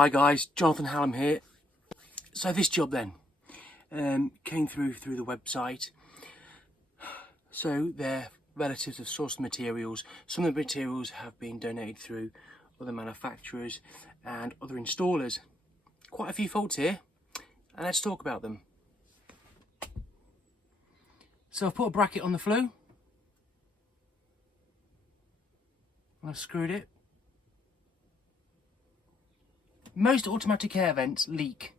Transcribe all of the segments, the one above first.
Hi guys, Jonathan Hallam here. So this job then came through the website. So their relatives have sourced the materials. Some of the materials have been donated through other manufacturers and other installers. Quite a few faults here, and let's talk about them. So I've put a bracket on the flue. I've screwed it. Most automatic air vents leak.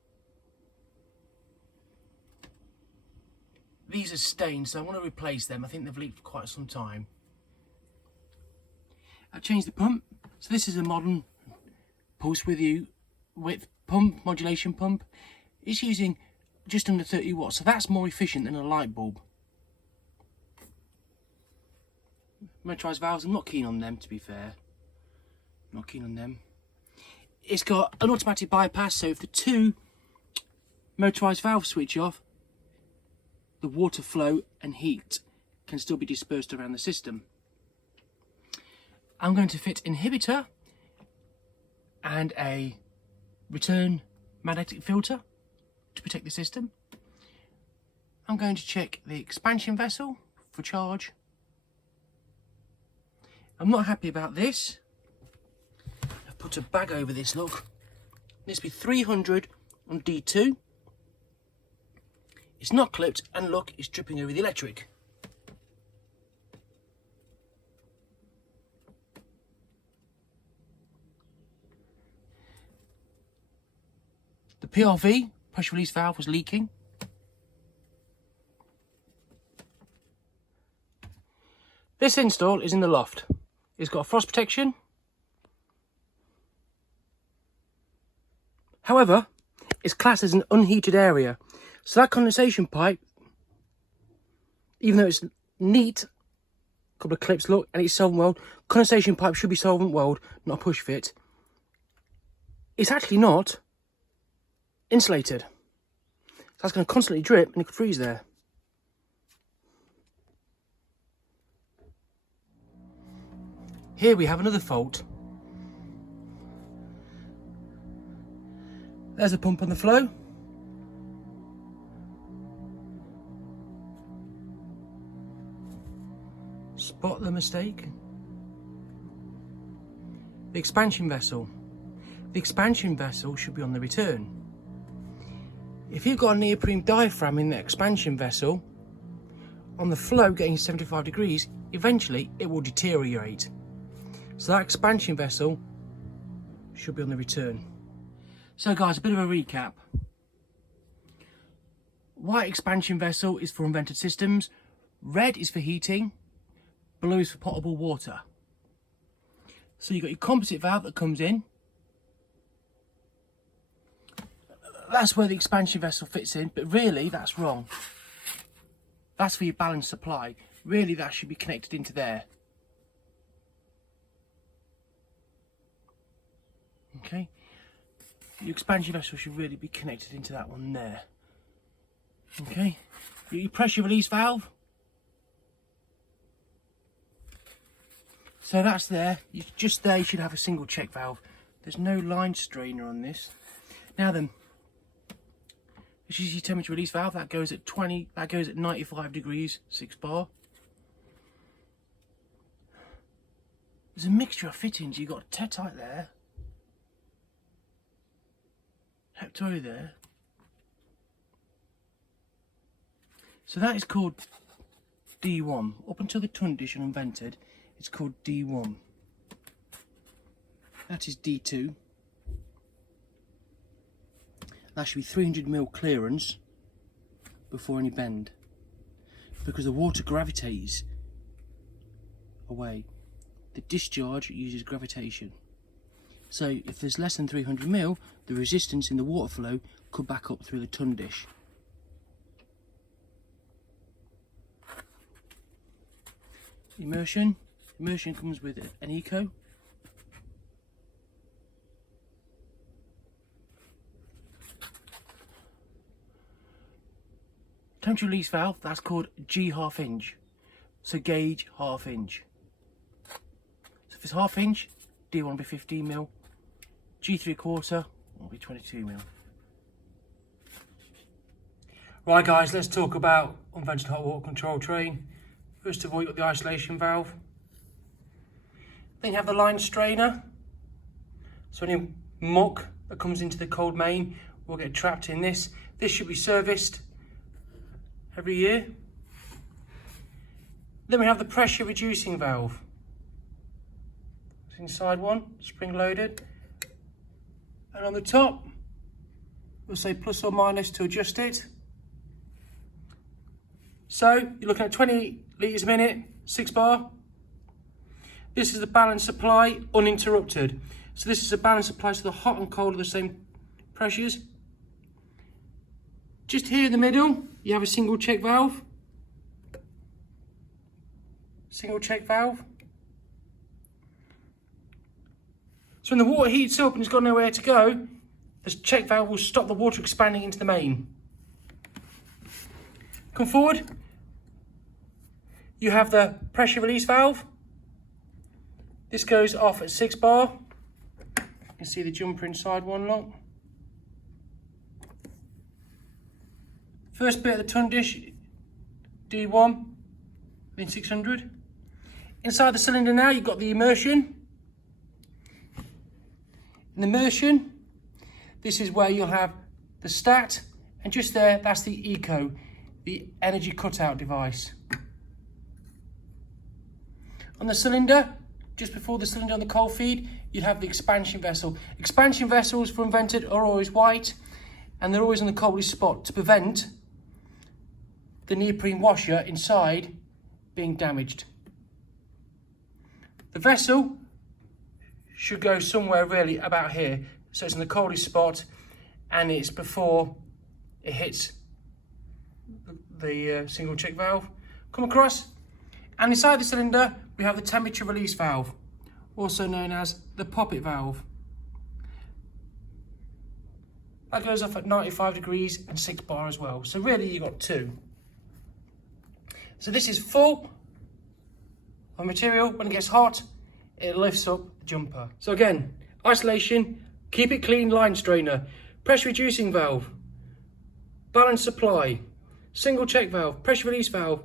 These are stained, so I want to replace them. I think they've leaked for quite some time. I've changed the pump. So this is a modern pulse width pump, modulation pump. It's using just under 30 watts, so that's more efficient than a light bulb. Motorised valves, I'm not keen on them, to be fair. Not keen on them. It's got an automatic bypass, so if the two motorised valves switch off, the water flow and heat can still be dispersed around the system. I'm going to fit inhibitor and a return magnetic filter to protect the system. I'm going to check the expansion vessel for charge. I'm not happy about this. I've put a bag over this, look. This will be 300 on D2. It's not clipped, and look, it's dripping over the electric. The PRV, pressure release valve, was leaking. This install is in the loft. It's got frost protection. However, it's classed as an unheated area. So that condensation pipe, even though it's neat, a couple of clips, look, and it's solvent weld, condensation pipe should be solvent weld, not push fit. It's actually not insulated. So that's going to constantly drip and it could freeze there. Here we have another fault. There's a pump on the flow. Spot the mistake. The expansion vessel. The expansion vessel should be on the return. If you've got a neoprene diaphragm in the expansion vessel, on the flow getting 75 degrees, eventually it will deteriorate. So that expansion vessel should be on the return. So guys, a bit of a recap. White expansion vessel is for unvented systems. Red is for heating. Blue is for potable water. So you've got your composite valve that comes in. That's where the expansion vessel fits in, but really that's wrong. That's for your balanced supply. Really that should be connected into there. Okay, your expansion vessel should really be connected into that one there. Okay, your pressure release valve. So that's there. Just there you should have a single check valve. There's no line strainer on this. Now then, this is your temperature release valve. That goes at 20. That goes at 95 degrees, 6 bar. There's a mixture of fittings. You've got Tetite there. Hepto there. So that is called D1. Up until the ton dish and unvented, it's called D1. That is D2. That should be 300mm clearance before any bend, because the water gravitates away. The discharge uses gravitation. So if there's less than 300mm, the resistance in the water flow could back up through the ton dish. Immersion. Immersion comes with an eco. Temperature release valve, that's called G ½ inch. So gauge ½ inch. So if it's ½ inch, D1 will be 15mm. G3/4 It'll be 22 mil. Right guys, let's talk about unvented hot water control train. First of all, you've got the isolation valve. Then you have the line strainer. So any muck that comes into the cold main will get trapped in this. This should be serviced every year. Then we have the pressure reducing valve. It's inside one, spring loaded. And on the top, we'll say plus or minus to adjust it. So you're looking at 20 litres a minute, 6 bar. This is the balance supply uninterrupted. So this is a balance supply, so the hot and cold are the same pressures. Just here in the middle, you have a single check valve. Single check valve. So when the water heats up and it's got nowhere to go, this check valve will stop the water expanding into the main. Come forward. You have the pressure release valve. This goes off at 6 bar. You can see the jumper inside one lot. First bit of the ton dish, D1, in 600. Inside the cylinder now, you've got the immersion. In the immersion, this is where you'll have the stat, and just there, that's the eco, the energy cutout device. On the cylinder, just before the cylinder on the cold feed, you'd have the expansion vessel. Expansion vessels for Unvented are always white, and they're always on the coldest spot to prevent the neoprene washer inside being damaged. The vessel should go somewhere really about here, so it's in the coldest spot and it's before it hits the single check valve. Come across, and inside the cylinder we have the temperature release valve, also known as the poppet valve. That goes off at 95 degrees and 6 bar as well, so really you've got two. So this is full of material. When it gets hot, it lifts up the jumper. So again, isolation, keep it clean line strainer, pressure reducing valve, balance supply, single check valve, pressure release valve,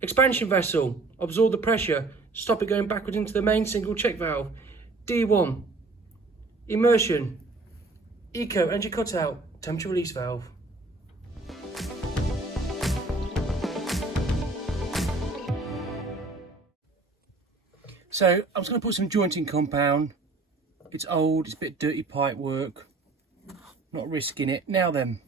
expansion vessel, absorb the pressure, stop it going backwards into the main, single check valve, D1, immersion, eco, energy cutout, temperature release valve. So I'm just going to put some jointing compound. It's old, it's a bit dirty pipe work. Not risking it. Now then.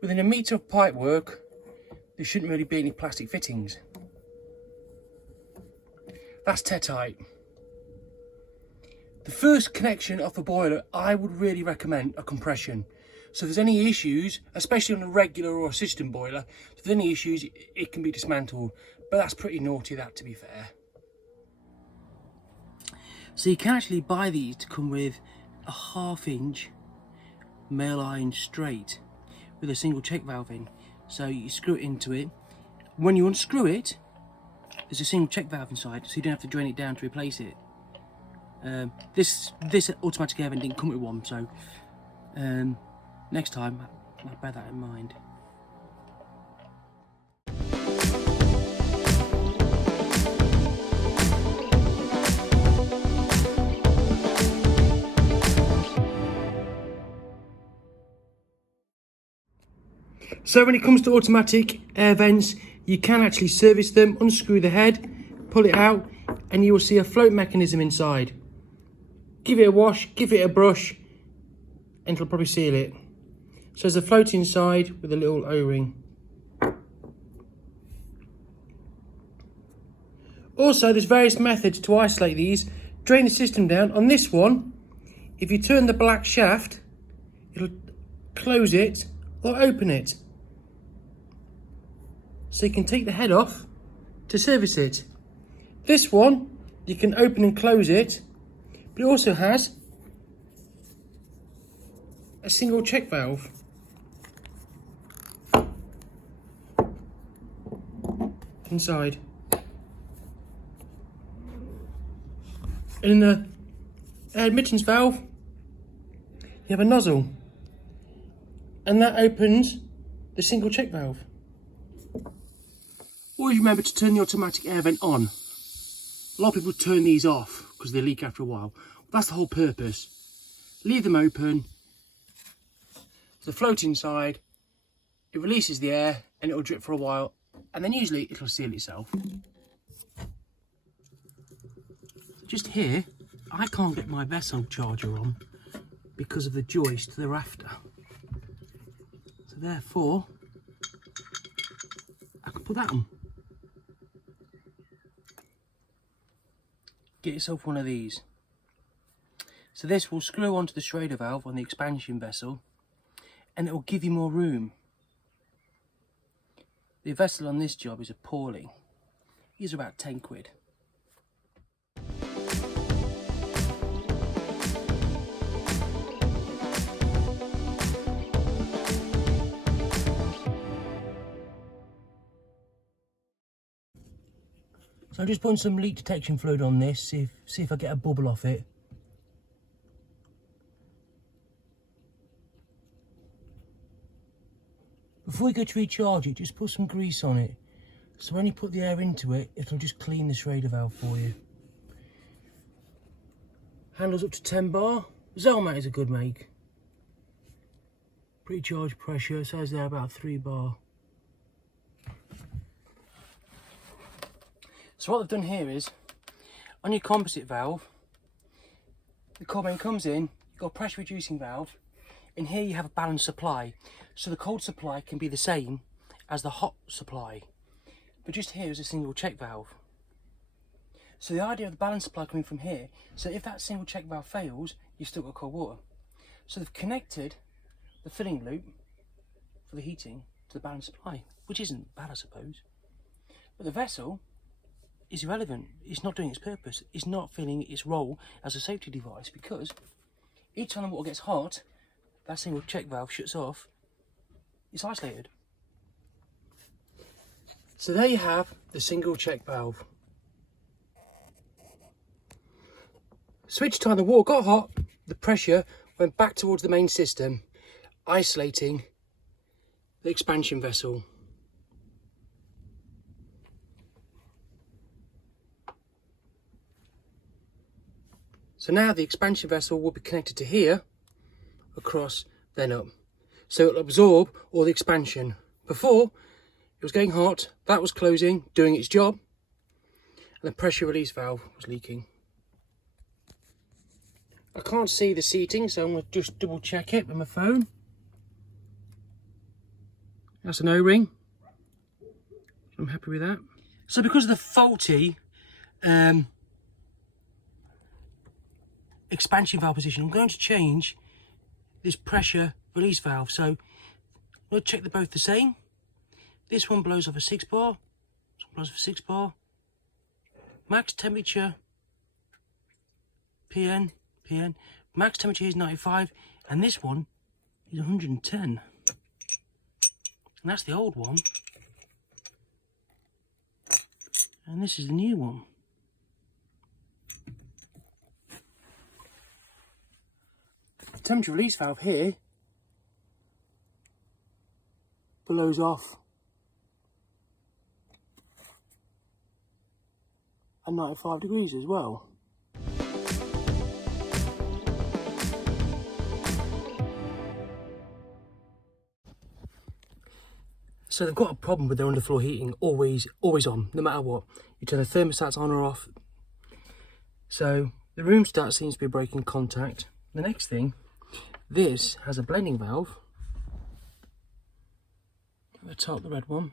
Within a metre of pipe work, there shouldn't really be any plastic fittings. That's tight. The first connection of the boiler, I would really recommend a compression. So if there's any issues, especially on a regular or a system boiler, if there's any issues, it can be dismantled. But that's pretty naughty, that, to be fair. So you can actually buy these to come with a 1/2 inch male iron straight with a single check valve in. So you screw it into it. When you unscrew it, there's a single check valve inside, so you don't have to drain it down to replace it. This automatic air vent didn't come with one, so next time I'll bear that in mind. So when it comes to automatic air vents, you can actually service them, unscrew the head, pull it out, and you will see a float mechanism inside. Give it a wash, give it a brush, and it'll probably seal it. So there's a float inside with a little O-ring. Also, there's various methods to isolate these. Drain the system down. On this one, if you turn the black shaft, it'll close it or open it. So you can take the head off to service it. This one, you can open and close it, but it also has a single check valve. Inside. And in the air admittance valve, you have a nozzle, and that opens the single check valve. Always remember to turn the automatic air vent on. A lot of people turn these off because they leak after a while. That's the whole purpose. Leave them open, the float inside, it releases the air and it will drip for a while, and then usually it will seal itself. Just here, I can't get my vessel charger on because of the joist to the rafter. So therefore, I can put that on. Get yourself one of these. So this will screw onto the Schrader valve on the expansion vessel, and it will give you more room. The vessel on this job is appalling. These are about 10 quid. So I'm just putting some leak detection fluid on this, see if I get a bubble off it. Before you go to recharge it, just put some grease on it. So when you put the air into it, it'll just clean the Schrader valve for you. Handles up to 10 bar. Zelmat is a good make. Pre-charge pressure, says there about 3 bar. So what they've done here is, on your composite valve, the cold main comes in, you've got a pressure reducing valve, and here you have a balanced supply. So the cold supply can be the same as the hot supply. But just here is a single check valve. So the idea of the balanced supply coming from here, so if that single check valve fails, you've still got cold water. So they've connected the filling loop for the heating to the balanced supply, which isn't bad, I suppose. But the vessel is irrelevant. It's not doing its purpose. It's not filling its role as a safety device, because each time the water gets hot, that single check valve shuts off. It's isolated. So there you have the single check valve. Switch time, the water got hot, the pressure went back towards the main system, isolating the expansion vessel. So now the expansion vessel will be connected to here, across, then up. So it'll absorb all the expansion. Before, it was getting hot, that was closing, doing its job, and the pressure release valve was leaking. I can't see the seating, so I'm going to just double check it with my phone. That's an O-ring. I'm happy with that. So because of the faulty expansion valve position, I'm going to change this pressure release valve. So I'm going to check they're both the same. This one blows off a 6 bar, this one blows off a 6 bar. Max temperature, PN, max temperature is 95, and this one is 110. And that's the old one. And this is the new one. The temperature release valve here blows off at 95 degrees as well. So they've got a problem with their underfloor heating, always on, no matter what. You turn the thermostats on or off. So the room stat seems to be breaking contact. The next thing, this has a blending valve at the top, the red one,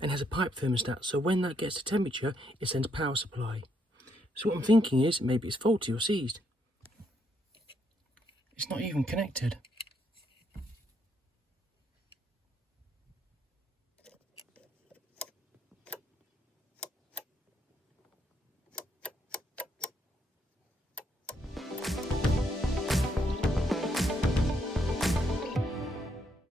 and has a pipe thermostat. So when that gets to temperature, it sends power supply. So what I'm thinking is maybe it's faulty or seized. It's not even connected.